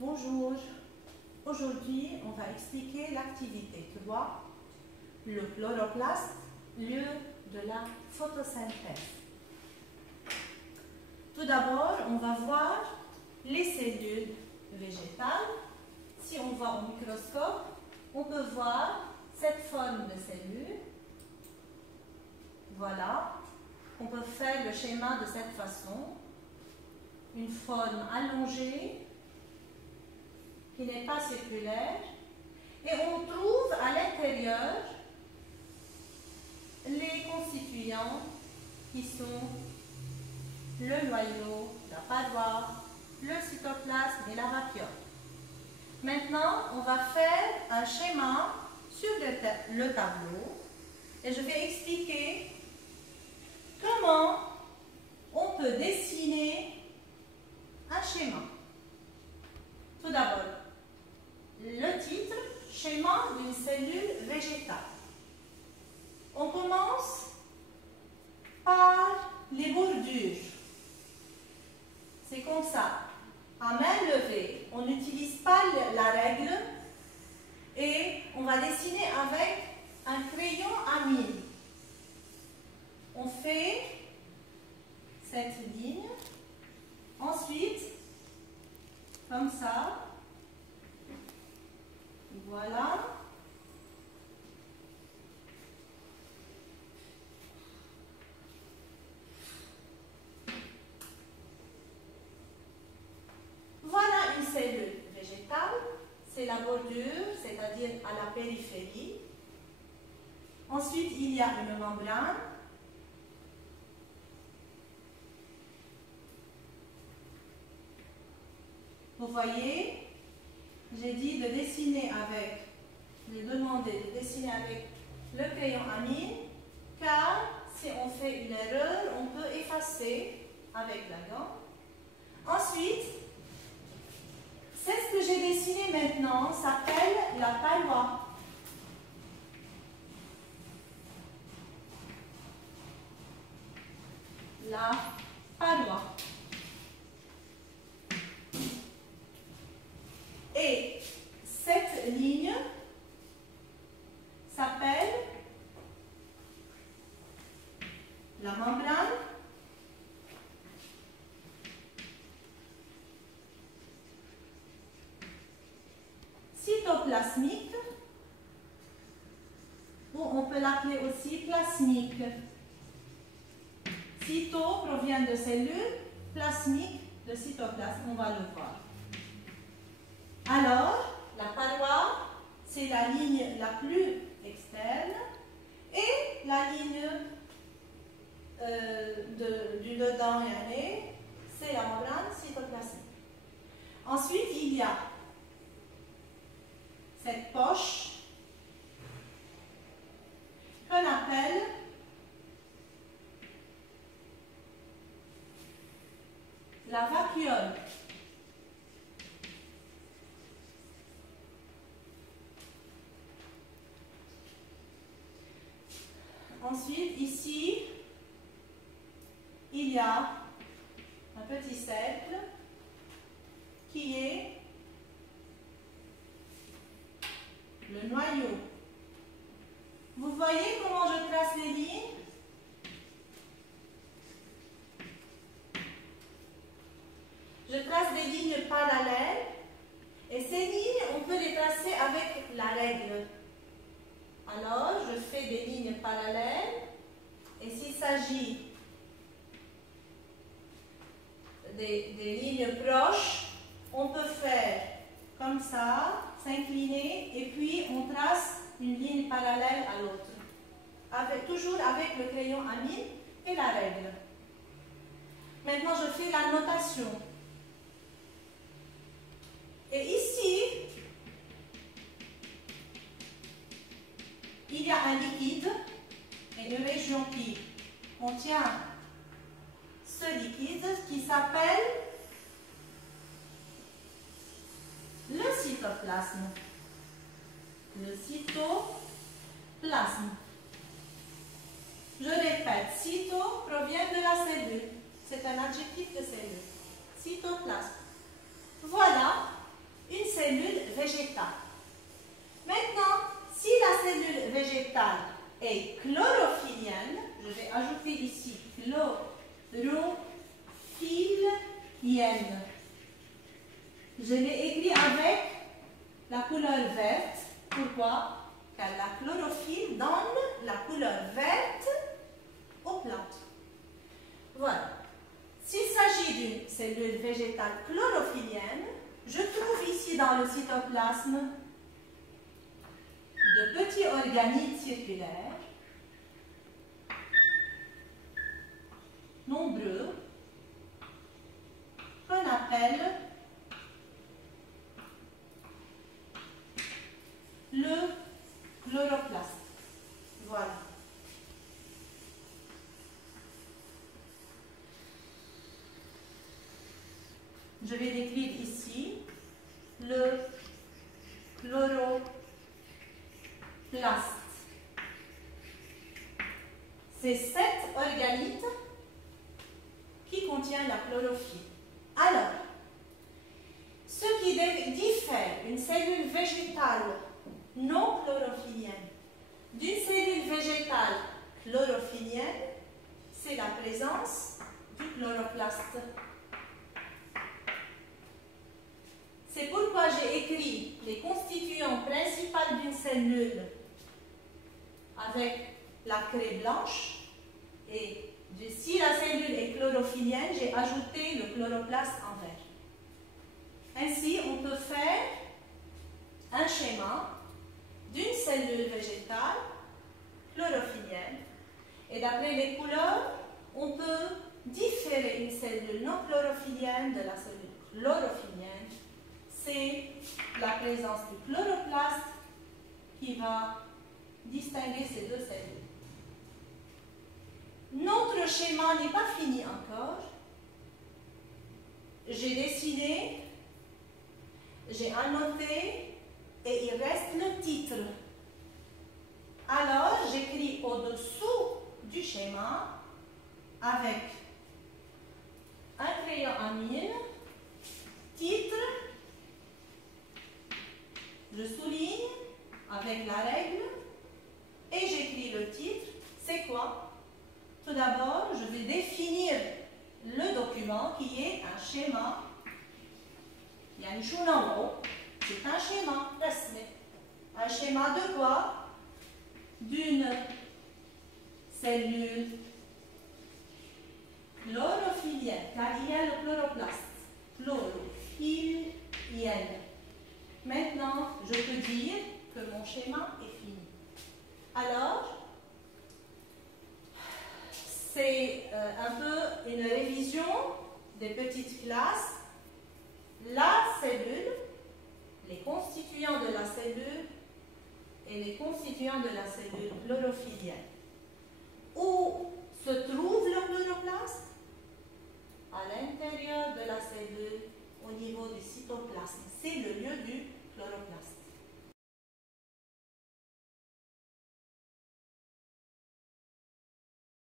Bonjour, aujourd'hui on va expliquer l'activité 3, le chloroplaste, lieu de la photosynthèse. Tout d'abord, on va voir les cellules végétales. Si on voit au microscope, on peut voir cette forme de cellule. Voilà, on peut faire le schéma de cette façon. Une forme allongée, qui n'est pas circulaire, et on trouve à l'intérieur les constituants qui sont le noyau, la paroi, le cytoplasme et la vacuole. Maintenant, on va faire un schéma sur le tableau et je vais expliquer comment on peut dessiner un schéma. Tout d'abord, le titre, schéma d'une cellule végétale. On commence par les bordures. C'est comme ça. À main levée, on n'utilise pas la règle et on va dessiner avec un crayon à mine. On fait cette ligne. Ensuite, comme ça. Voilà. Voilà une cellule végétale. C'est la bordure, c'est-à-dire à la périphérie. Ensuite, il y a une membrane. Vous voyez, j'ai dit de dessiner avec, j'ai demandé de dessiner avec le crayon à mine, car si on fait une erreur, on peut effacer avec la gomme. Ensuite, c'est ce que j'ai dessiné maintenant, s'appelle la paroi. La paroi. Et cette ligne s'appelle la membrane cytoplasmique, ou on peut l'appeler aussi plasmique. Cyto provient de cellule, plasmique de cytoplasme, on va le voir. Alors, la paroi, c'est la ligne la plus externe et la ligne du dedans, c'est la membrane cytoplasmique. Ensuite, il y a cette poche qu'on appelle la vacuole. Ensuite, ici, il y a un petit cercle qui est le noyau. Vous voyez comment je trace les lignes? Je trace des lignes parallèles et ces lignes, on peut les tracer avec la règle. Alors, je fais des lignes parallèles et s'il s'agit des lignes proches, on peut faire comme ça, s'incliner et puis on trace une ligne parallèle à l'autre. Toujours avec le crayon à mine et la règle. Maintenant, je fais la notation. Et ici, il y a un liquide et une région qui contient ce liquide qui s'appelle le cytoplasme. Le cytoplasme. Je répète, cyto provient de la cellule. C'est un adjectif de cellule. Cytoplasme. Voilà une cellule végétale. Maintenant, si la cellule végétale est chlorophyllienne, je vais ajouter ici chlorophylllienne. Je l'ai écrit avec la couleur verte. Pourquoi? Car la chlorophylle donne la couleur verte aux plantes. Voilà. S'il s'agit d'une cellule végétale chlorophyllienne, je trouve ici dans le cytoplasme de petits organites circulaires, nombreux, qu'on appelle le chloroplaste. Voilà. Je vais décrire ici le chloroplaste. C'est 7 organites qui contiennent la chlorophylle. Alors, ce qui diffère une cellule végétale non chlorophyllienne d'une cellule végétale chlorophyllienne, c'est la présence du chloroplaste. C'est pourquoi j'ai écrit les constituants principaux d'une cellule avec la craie blanche, et si la cellule est chlorophyllienne, j'ai ajouté le chloroplaste en vert. Ainsi, on peut faire un schéma d'une cellule végétale chlorophylllienne, et d'après les couleurs, on peut différer une cellule non chlorophyllienne de la cellule chlorophyllienne. C'est la présence du chloroplaste qui va distinguer ces deux cellules. Notre schéma n'est pas fini encore. J'ai dessiné, j'ai annoté et il reste le titre. Alors, j'écris au-dessous du schéma avec un crayon à mine, titre. Je souligne avec la règle et j'écris le titre. C'est quoi? Tout d'abord, je vais définir le document qui est un schéma. Il y a une choune en haut. C'est un schéma. Un schéma de quoi? D'une cellule chlorophyllienne, car il y a le chloroplaste. Chlorophyllienne. Maintenant, je peux dire que mon schéma est fini. Alors, c'est un peu une révision des petites classes. La cellule, les constituants de la cellule et les constituants de la cellule chlorophyllienne. Où se trouve le chloroplaste? À l'intérieur de la cellule, au niveau du cytoplasme. C'est le lieu du chloroplaste.